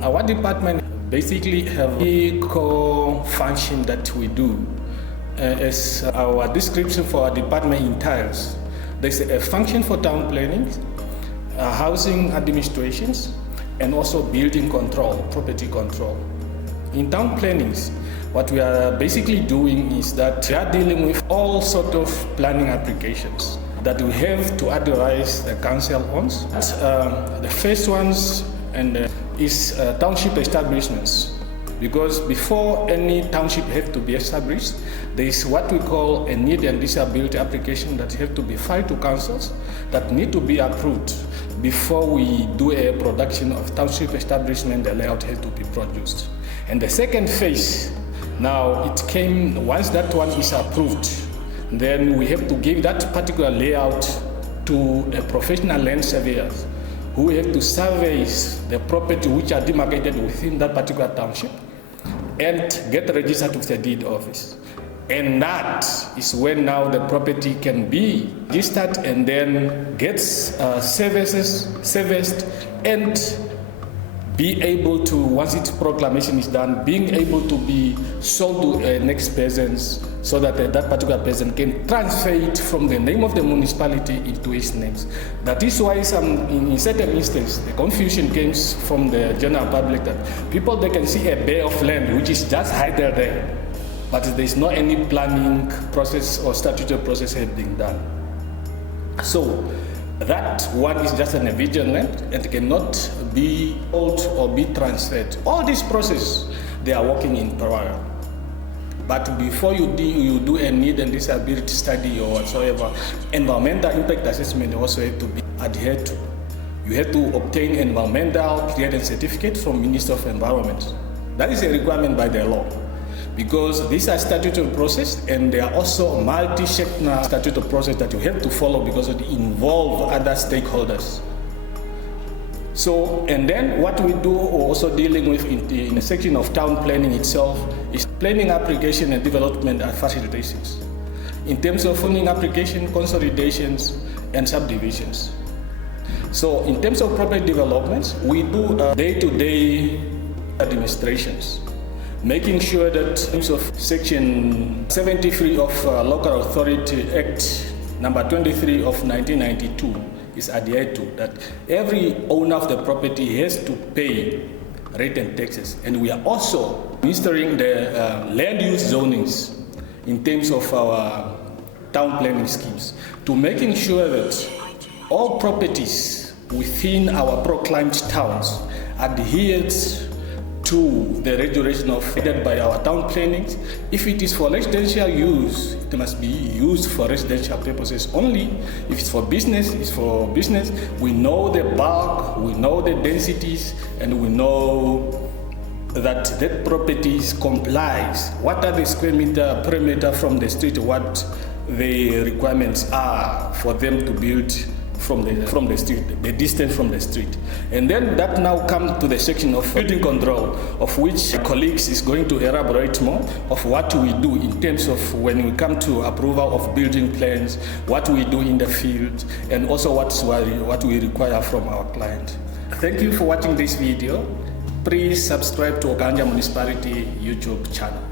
Our department basically have a core function that we do. As our description for our department entails, there's a function for town planning, housing administrations, and also building control, property control. In town plannings, what we are basically doing is that we are dealing with all sort of planning applications that we have to advise the council on. The first ones is township establishments, because before any township have to be established, there is what we call a need and disability application that have to be filed to councils that need to be approved before we do a production of township establishment. The layout has to be produced. And the second phase, now it came, once that one is approved, then we have to give that particular layout to a professional land surveyors who have to survey the property which are demarcated within that particular township and get registered with the deed office. And that is when now the property can be registered and then gets serviced and be able to, once its proclamation is done, being able to be sold to a next person so that that particular person can transfer it from the name of the municipality into his names. That is why in certain instances, the confusion comes from the general public that people, they can see a bay of land which is just hidden there, but there is not any planning process or statutory process have been done. So that one is just an eviction land and cannot be altered or be transferred. All this process, they are working in parallel. But before you do a need and disability study or whatsoever, environmental impact assessment also have to be adhered to. You have to obtain environmental clearance certificate from Minister of Environment. That is a requirement by the law, because these are statutory process and they are also multi-sectional statutory process that you have to follow because it involve other stakeholders. So, and then what we do also dealing with in the section of town planning itself is planning application and development and facilitations. In terms of funding application, consolidations, and subdivisions. So in terms of property developments, we do day-to-day administrations, making sure that in terms of Section 73 of Local Authority Act number 23 of 1992 is adhered to, that every owner of the property has to pay rent and taxes. And we are also administering the land use zonings in terms of our town planning schemes, to making sure that all properties within our proclaimed towns adhere to the regulation of by our town plannings. If it is for residential use, it must be used for residential purposes only. If it's for business, it's for business. We know the bulk, we know the densities, and we know that that properties complies. What are the square meter perimeter from the street? What the requirements are for them to build from the street, the distance from the street. And then that now comes to the section of building control, of which colleagues is going to elaborate more of what we do in terms of when we come to approval of building plans, what we do in the field, and also what we require from our client. Thank you for watching this video. Please subscribe to Okanja Municipality YouTube channel.